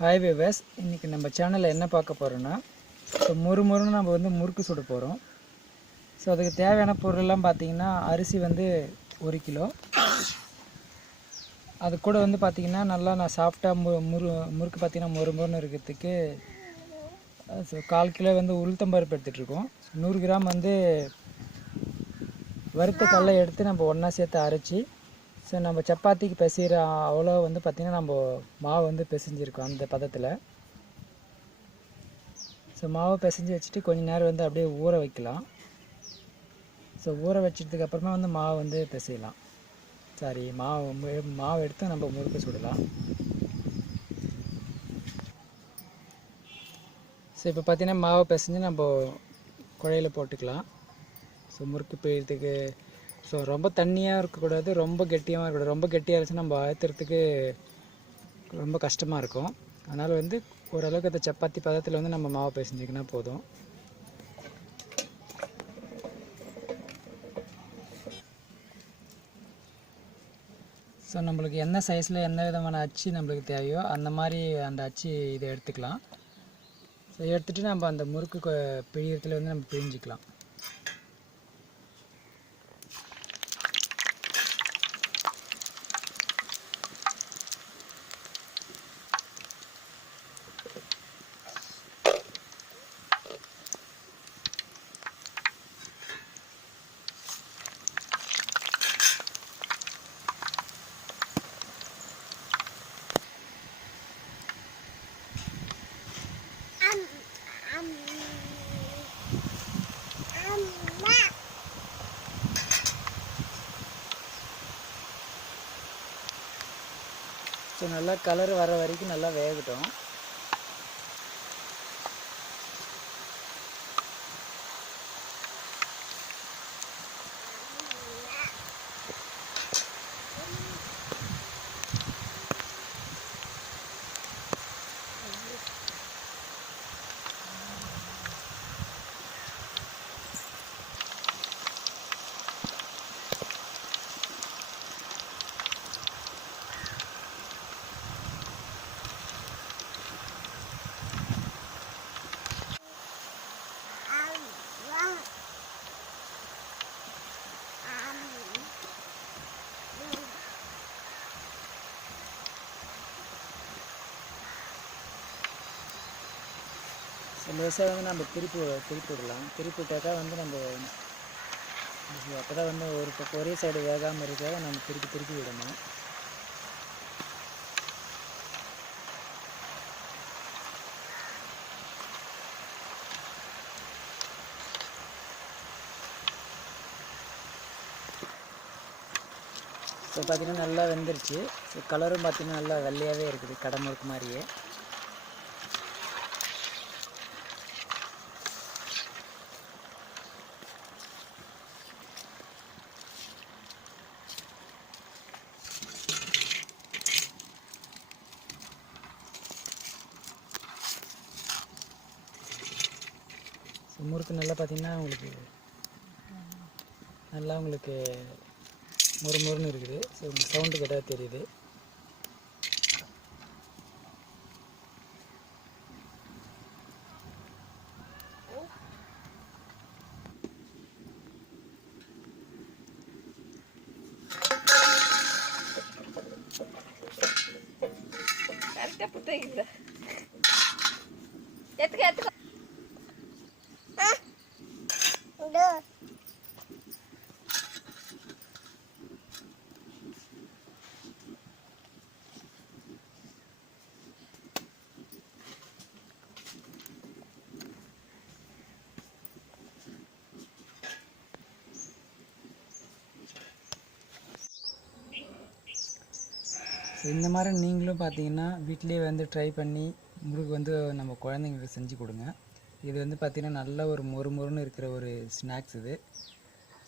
Hi viewers, இன்றைக்கி நம்ம சேனலில் என்ன பார்க்க போகிறோன்னா, ஸோ முறுமுறுன்னு நம்ம வந்து முறுக்கு சுட போகிறோம். ஸோ அதுக்கு தேவையான பொருளெல்லாம் பார்த்திங்கன்னா, அரிசி வந்து 1 கிலோ, அது கூட வந்து பார்த்திங்கன்னா நல்லா நான் சாஃப்டாக முறுக்கு பார்த்திங்கன்னா முறுமுறுன்னு இருக்கிறதுக்கு ஸோ 1/4 கிலோ வந்து உளுத்தம்பருப்பு எடுத்துகிட்ருக்கோம். 100 கிராம் வந்து வறுத்த கடலை எடுத்து நம்ம ஒன்றா சேர்த்து அரைச்சி, ஸோ நம்ம சப்பாத்திக்கு பிசைகிற அவ்வளோ வந்து பார்த்திங்கன்னா நம்ம மாவு வந்து பிசைஞ்சிருக்கோம் அந்த பதத்தில். ஸோ மாவை பிசைஞ்சு வச்சுட்டு கொஞ்சம் நேரம் வந்து அப்படியே ஊற வைக்கலாம். ஸோ ஊற வச்சதுக்கப்புறமா வந்து மாவு வந்து பிசையலாம். மாவு எடுத்து நம்ம முறுக்கு சுடலாம். ஸோ இப்போ பார்த்திங்கன்னா மாவை பிசைஞ்சு நம்ம குழையில் போட்டுக்கலாம். ஸோ முறுக்கு பிழியறதுக்கு ஸோ ரொம்ப தண்ணியாக இருக்கக்கூடாது, ரொம்ப கெட்டியாகவும் இருக்கக்கூடாது. ரொம்ப கெட்டியாக இருந்துச்சுன்னா நம்ம அழுத்துறதுக்கு ரொம்ப கஷ்டமாக இருக்கும். அதனால் வந்து ஓரளவுக்கு அந்த சப்பாத்தி பதத்தில் வந்து நம்ம மாவை பிசைஞ்சிக்கினா போதும். ஸோ நம்மளுக்கு என்ன சைஸில் எந்த விதமான அச்சு நம்மளுக்கு தேவையோ அந்த மாதிரி அந்த அச்சு இதை எடுத்துக்கலாம். ஸோ எடுத்துகிட்டு நம்ம அந்த முறுக்கு பிழியறதுல வந்து நம்ம பிழிஞ்சிக்கலாம். ஸோ நல்லா கலர் வர வரைக்கும் நல்லா வேகட்டும். லேசாக வந்து நம்ம திருப்பி விடலாம். திருப்பி விட்டாக்கா வந்து நம்ம அப்போ தான் வந்து ஒரு பக்கம் ஒரே சைடு வேகாமல் இருக்காக நம்ம திருப்பி விடணும். ஸோ பார்த்திங்கன்னா நல்லா வெந்துருச்சு. ஸோ கலரும் பார்த்திங்கன்னா நல்லா வெள்ளையாகவே இருக்குது, கடை முறுக்கு மாதிரியே. முறுக்கு நல்லா பார்த்திங்கன்னா உங்களுக்கு முறுமுறுன்னு இருக்குது. ஸோ சவுண்டு கேட்டால் தெரியுது. இந்த மாதிரி நீங்களும் பார்த்தீங்கன்னா வீட்டிலே வந்து ட்ரை பண்ணி முறுக்கு வந்து நம்ம குழந்தைங்களுக்கு செஞ்சு கொடுங்க. இது வந்து பார்த்திங்கன்னா நல்ல ஒரு மொறுமொறுன்னு இருக்கிற ஒரு ஸ்நாக்ஸ் இது.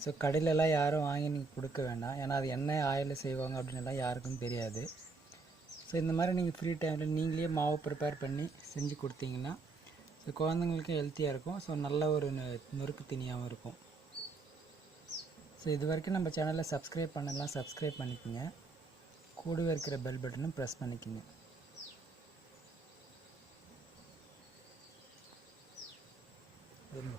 ஸோ கடையிலலாம் யாரும் வாங்கி நீங்கள் கொடுக்க வேண்டாம், ஏன்னா அது என்ன ஆயிலில் செய்வாங்க அப்படின்னுலாம் யாருக்கும் தெரியாது. ஸோ இந்த மாதிரி நீங்கள் ஃப்ரீ டைமில் நீங்களே மாவு ப்ரிப்பேர் பண்ணி செஞ்சு கொடுத்தீங்கன்னா ஸோ குழந்தைங்களுக்கும் ஹெல்த்தியாக இருக்கும். ஸோ நல்ல ஒரு நொறுக்கு திணியாகவும் இருக்கும். ஸோ இது வரைக்கும் நம்ம சேனலில் சப்ஸ்கிரைப் பண்ணலாம், சப்ஸ்கிரைப் பண்ணிக்கோங்க. கூடவே இருக்கிற பெல் பட்டனும் ப்ரெஸ் பண்ணிக்கோங்க. இருங்க